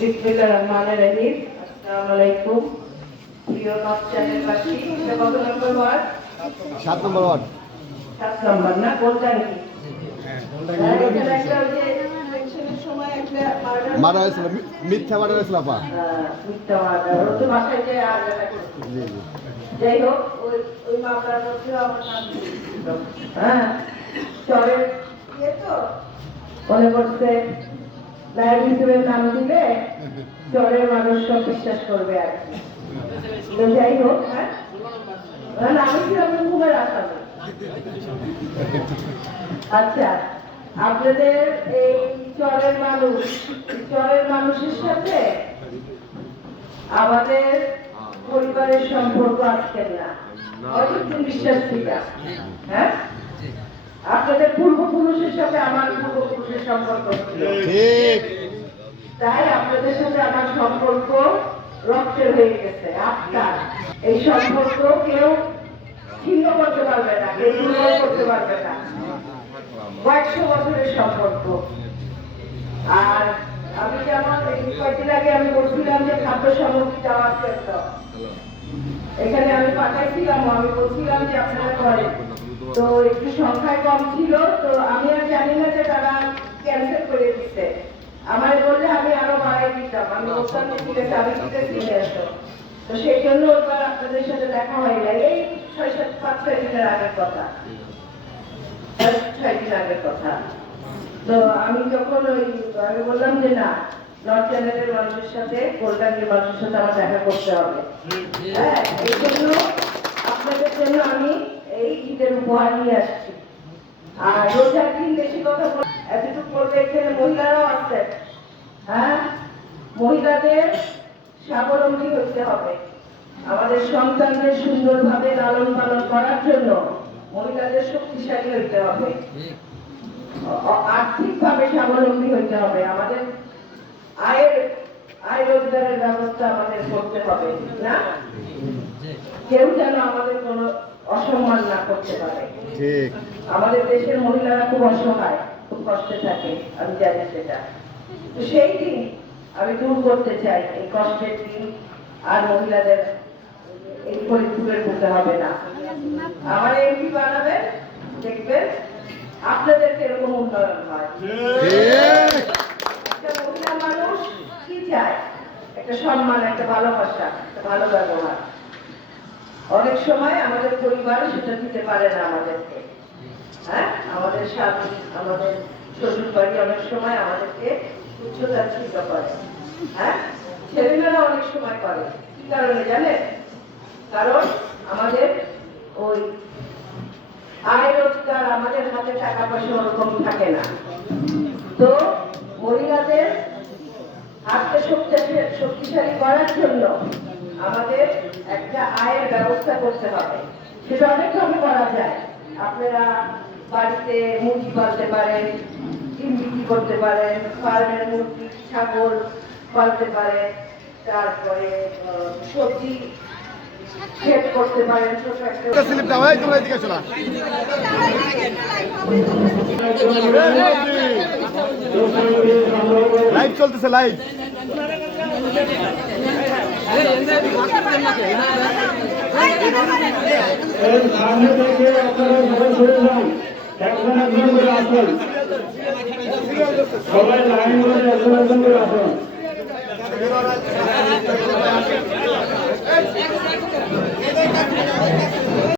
বিসমিল্লাহির রহমানির রহিম। আসসালামু আলাইকুম প্রিয় নর্থ চ্যানেলবাসী। এটা কত নম্বর ওয়ার্ড? 7 নম্বর ওয়ার্ড। 7 নম্বর না, কোনটা নাকি? মারা হয়েছিল, মিথ্যা মারা হয়েছিল আপা। মিথ্যা মার্ডার, ও তো বাসায় যেয়ে আলাদা করছে। জি জি। যাই হোক, ওই মামলার মধ্যে আমার নাম ছিল। হ্যাঁ, চরের ইয়ে তো মনে করছে নায়ক হিসেবে নাম দিলে চরের মানুষ সব বিশ্বাস করবে আর কি। তো যাই হোক, হ্যাঁ, আমি ছিলাম ঘুমের আসামে। আচ্ছা, আপনাদের এই চরের মানুষের সাথে আমাদের পরিবারের সম্পর্ক আজকের না, অনেকদিন বিশ্বাস ছিল। হ্যাঁ, আপনাদের পূর্বপুরুষের সাথে আমার পূর্বপুরুষের সম্পর্ক ছিল, ঠিক। তাই আপনাদের সাথে আমার সম্পর্ক রক্তের হয়ে গেছে, আত্মার। এই সম্পর্ক কেউ ছিন্ন করতে পারবে না, কেউ দুর্বল করতে পারবে না। কয়েকশো বছরের সম্পর্ক। আর আমি যেমন এই কয়েকদিন আগে আমি বলছিলাম যে খাদ্য সামগ্রী দেওয়ার জন্য এখানে আমি পাঠাইছিলাম, আমি বলছিলাম যে আপনারা করেন, তো একটু সংখ্যায় কম ছিল, তো আমি আর জানি না যে তারা ক্যান্সেল করে দিচ্ছে। আমার বললে আমি আরো বাড়াই দিতাম, আমি বলতাম যে ঠিক আছে আমি দিতেছি নিয়ে আসো। তো সেই জন্য ওইবার আপনাদের সাথে দেখা হয় না, এই 6-7 দিনের আগের কথা, 6 দিন আগের কথা। তো আমি যখন আমি বললাম যে না, নর্থ চ্যানেলের মানুষের সাথে, গোলটাঙ্গের মানুষের সাথে আমার দেখা করতে হবে। হ্যাঁ, এই জন্য আপনাদের জন্য আমি এই ঈদের উপহার নিয়ে আসছি। আর রোজার দিন বেশি কথা এতটুকু বলতে, এখানে মহিলারাও আসছেন। হ্যাঁ, মহিলাদের স্বাবলম্বী হতে হবে। আমাদের সন্তানদের সুন্দরভাবে লালন পালন করার জন্য মহিলাদের শক্তিশালী হতে হবে, আর্থিকভাবে স্বাবলম্বী হতে হবে। আমাদের আয় রোজগারের ব্যবস্থা আমাদের করতে হবে না, কেউ যেন আমাদের কোনো অসম্মান না করতে পারে। ঠিক। আমাদের দেশের মহিলারা খুব অসহায়, খুব কষ্টে থাকে, আমি জানি সেটা। তো সেই দিন আমি দূর করতে চাই, এই কষ্টের দিন আর মহিলাদের এই পরিস্থিতির করতে হবে না। আমার এমপি বানাবেন, দেখবেন আপনাদেরকে এরকম উন্নয়ন হয়। একটা মহিলা মানুষ কি চায়? একটা সম্মান, একটা ভালোবাসা, একটা ভালো ব্যবহার। অনেক সময় আমাদের পরিবার সেটা দিতে পারে না আমাদেরকে। হ্যাঁ, আমাদের স্বামী, আমাদের শ্বশুর বাড়ি অনেক সময় আমাদেরকে তুচ্ছতাচ্ছিল্য করে। হ্যাঁ, ছেলেমেয়েরা অনেক সময় করে। কি কারণে জানেন? কারণ আমাদের ওই আয় রোজগার, আমাদের হাতে টাকা পয়সা ওরকম থাকে না। তো মহিলাদের হাতকে শক্তিশালী করার জন্য আমাদের একটা আয়ের ব্যবস্থা করতে হবে। সেটা অনেকভাবে করা যায়। আপনারা বাড়িতে মুরগি পালতে পারেন, ডিম বিক্রি করতে পারেন, ফার্মের মুরগি ছাগল পালতে পারেন, তারপরে সবজি ক্ষেত করতে পারেন, ছোট একটা স্লিপটা ভাই তোমরা এদিকে আসো না। লাইভ চলতেছে, লাইভ। সামনে থেকে আপনারা সবাই সরে যান, একজন একজন করে আসুন, সবাই লাইন করে একজন একজন করে আসুন।